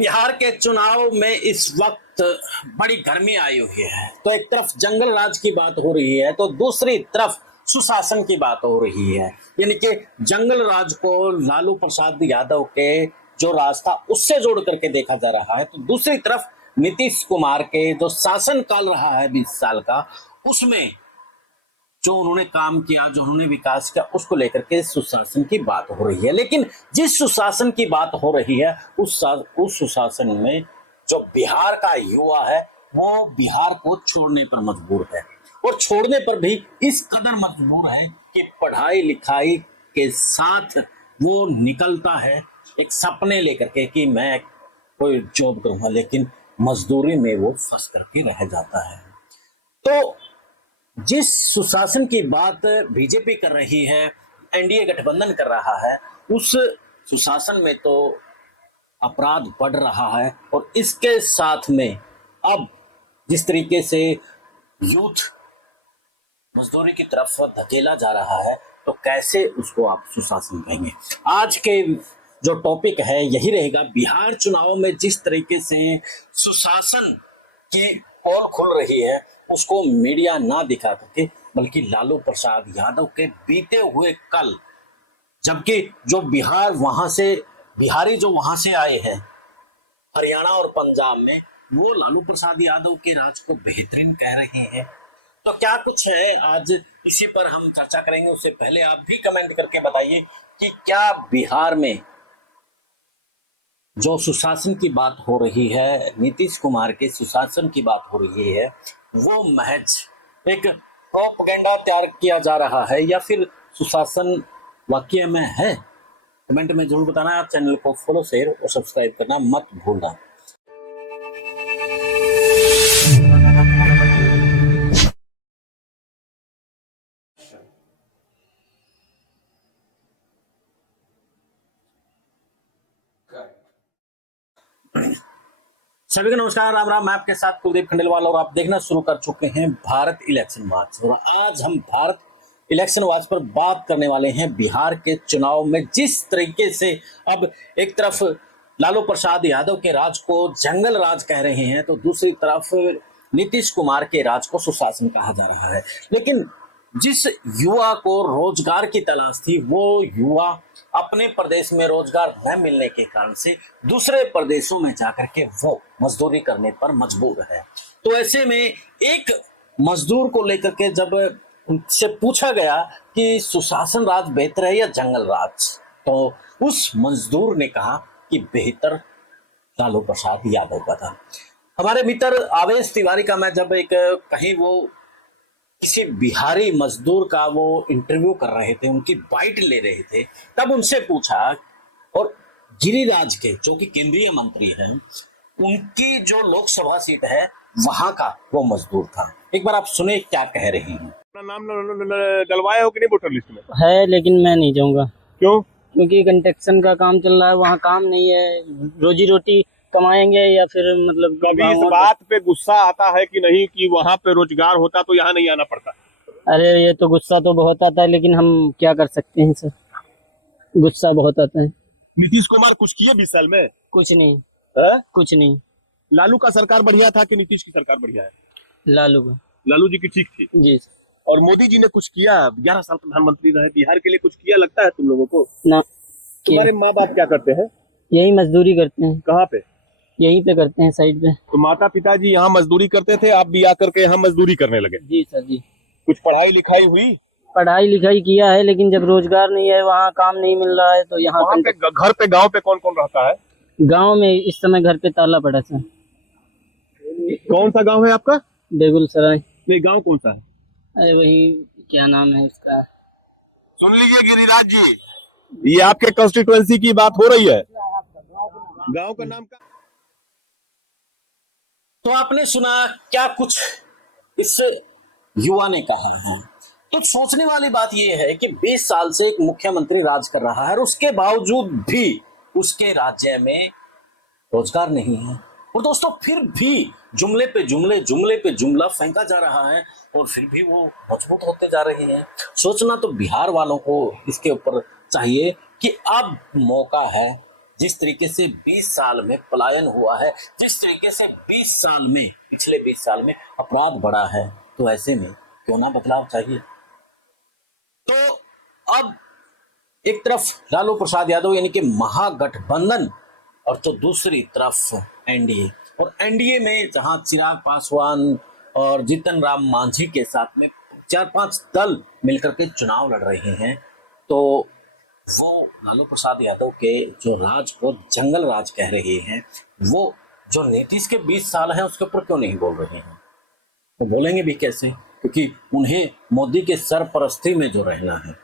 बिहार के चुनाव में इस वक्त बड़ी गर्मी आई हुई है। तो एक तरफ जंगल राज की बात हो रही है तो दूसरी तरफ सुशासन की बात हो रही है। यानी कि जंगल राज को लालू प्रसाद यादव के जो राज था उससे जोड़ करके देखा जा रहा है, तो दूसरी तरफ नीतीश कुमार के जो शासन काल रहा है 20 साल का, उसमें जो उन्होंने काम किया, जो उन्होंने विकास किया, उसको लेकर के सुशासन की बात हो रही है। लेकिन जिस सुशासन की बात हो रही है उस सुशासन में जो बिहार का युवा है वो बिहार को छोड़ने पर मजबूर है, और छोड़ने पर भी इस कदर मजबूर है कि पढ़ाई लिखाई के साथ वो निकलता है एक सपने लेकर के कि मैं कोई जॉब करूंगा, लेकिन मजदूरी में वो फंस करके रह जाता है। तो जिस सुशासन की बात बीजेपी कर रही है, एनडीए गठबंधन कर रहा है, उस सुशासन में तो अपराध बढ़ रहा है, और इसके साथ में अब जिस तरीके से यूथ मजदूरी की तरफ धकेला जा रहा है, तो कैसे उसको आप सुशासन कहेंगे। आज के जो टॉपिक है यही रहेगा। बिहार चुनाव में जिस तरीके से सुशासन की पोल खुल रही है उसको मीडिया ना दिखा करके, बल्कि लालू प्रसाद यादव के बीते हुए कल, जबकि जो बिहारी जो वहां से आए हैं हरियाणा और पंजाब में, वो लालू प्रसाद यादव के राज को बेहतरीन कह रहे हैं। तो क्या कुछ है, आज इसी पर हम चर्चा करेंगे। उससे पहले आप भी कमेंट करके बताइए कि क्या बिहार में जो सुशासन की बात हो रही है, नीतीश कुमार के सुशासन की बात हो रही है, वो महज एक प्रोपेगेंडा तैयार किया जा रहा है या फिर सुशासन वाकई में है। कमेंट में जरूर बताना। आप चैनल को फॉलो, शेयर और सब्सक्राइब करना मत भूलना। सभी को नमस्कार, राम राम। मैं आपके साथ कुलदीप खंडेलवाल और आप देखना शुरू कर चुके हैं भारत इलेक्शन वॉच। और आज हम भारत इलेक्शन वॉच पर बात करने वाले हैं बिहार के चुनाव में जिस तरीके से अब एक तरफ लालू प्रसाद यादव के राज को जंगल राज कह रहे हैं, तो दूसरी तरफ नीतीश कुमार के राज को सुशासन कहा जा रहा है। लेकिन जिस युवा को रोजगार की तलाश थी, वो युवा अपने प्रदेश में रोजगार न मिलने के कारण से दूसरे प्रदेशों में जाकर के वो मजदूरी करने पर मजबूर है। तो ऐसे में एक मजदूर को लेकर के जब उनसे पूछा गया कि सुशासन राज बेहतर है या जंगल राज, तो उस मजदूर ने कहा कि बेहतर लालू प्रसाद यादव का था। हमारे मित्र आवेश तिवारी का मैं जब एक कहीं वो किसी बिहारी मजदूर का वो इंटरव्यू कर रहे थे, उनकी बाइट ले रहे थे, तब उनसे पूछा, और गिरिराज के जो कि केंद्रीय मंत्री हैं, उनकी जो लोकसभा सीट है वहां का वो मजदूर था। एक बार आप सुने क्या कह रहे हैं। अपना नाम डलवाया हो कि नहीं वोटर लिस्ट में? है, लेकिन मैं नहीं जाऊंगा। क्यों? क्योंकि कंस्ट्रक्शन का काम चल रहा है, वहाँ काम नहीं है। रोजी रोटी कमाएंगे या फिर मतलब कभी इस बात पे गुस्सा आता है कि नहीं कि वहाँ पे रोजगार होता तो यहाँ नहीं आना पड़ता? अरे ये तो गुस्सा तो बहुत आता है, लेकिन हम क्या कर सकते हैं सर, गुस्सा बहुत आता है। नीतीश कुमार कुछ किए 20 साल में? कुछ नहीं है? कुछ नहीं। लालू का सरकार बढ़िया था कि नीतीश की सरकार बढ़िया है? लालू का। लालू जी की ठीक थी जी। और मोदी जी ने कुछ किया? 11 साल प्रधानमंत्री रहे, बिहार के लिए कुछ किया लगता है तुम लोगों को? ना। तुम्हारे माँ बाप क्या करते हैं? यही मजदूरी करते हैं। कहाँ पे? यहीं पे करते हैं, साइड पे। तो माता पिताजी यहाँ मजदूरी करते थे, आप भी आकर के यहाँ मजदूरी करने लगे? जी सर जी। कुछ पढ़ाई लिखाई हुई? पढ़ाई लिखाई किया है, लेकिन जब रोजगार नहीं है, वहाँ काम नहीं मिल रहा है, तो यहाँ पे घर पे गाँव पे कौन कौन रहता है? गाँव में इस समय घर पे ताला पड़ा सर। कौन सा गाँव है आपका? बेगूसराय। नहीं, गाँव कौन सा है? अरे वही क्या नाम है उसका। सुन लीजिए गिरिराज जी, ये आपके कॉन्स्टिट्यूएंसी की बात हो रही है। गांव का नाम का तो आपने सुना क्या कुछ इस युवा ने कहा है। तो सोचने वाली बात यह है कि 20 साल से एक मुख्यमंत्री राज कर रहा है और उसके बावजूद भी उसके राज्य में रोजगार नहीं है। और दोस्तों फिर भी जुमले पे जुमला फेंका जा रहा है और फिर भी वो मजबूत होते जा रहे हैं। सोचना तो बिहार वालों को इसके ऊपर चाहिए कि अब मौका है जिस तरीके से 20 साल में पलायन हुआ है, जिस तरीके से 20 साल में, पिछले 20 साल में अपराध बढ़ा है, तो ऐसे में क्यों ना बदलाव चाहिए। तो अब एक तरफ लालू प्रसाद यादव यानी कि महागठबंधन, और तो दूसरी तरफ एनडीए, और एनडीए में जहां चिराग पासवान और जीतन राम मांझी के साथ में 4-5 दल मिलकर के चुनाव लड़ रहे हैं, तो वो लालू प्रसाद यादव के जो राज को जंगल राज कह रहे हैं, वो जो नीतीश के 20 साल हैं उसके ऊपर क्यों नहीं बोल रहे हैं। तो बोलेंगे भी कैसे, क्योंकि उन्हें मोदी के सरपरस्ती में जो रहना है,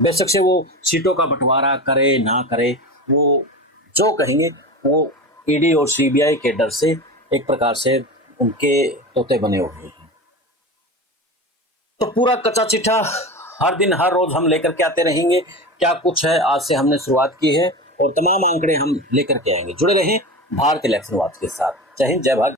बेशक से वो सीटों का बंटवारा करे ना करे, वो जो कहेंगे वो ईडी और सीबीआई के डर से एक प्रकार से उनके तोते बने हुए हैं। तो पूरा कच्चा चिट्ठा हर दिन हर रोज हम लेकर के आते रहेंगे। क्या कुछ है, आज से हमने शुरुआत की है और तमाम आंकड़े हम लेकर के आएंगे। जुड़े रहें भारत इलेक्शन वॉच के साथ। जय हिंद, जय भारत।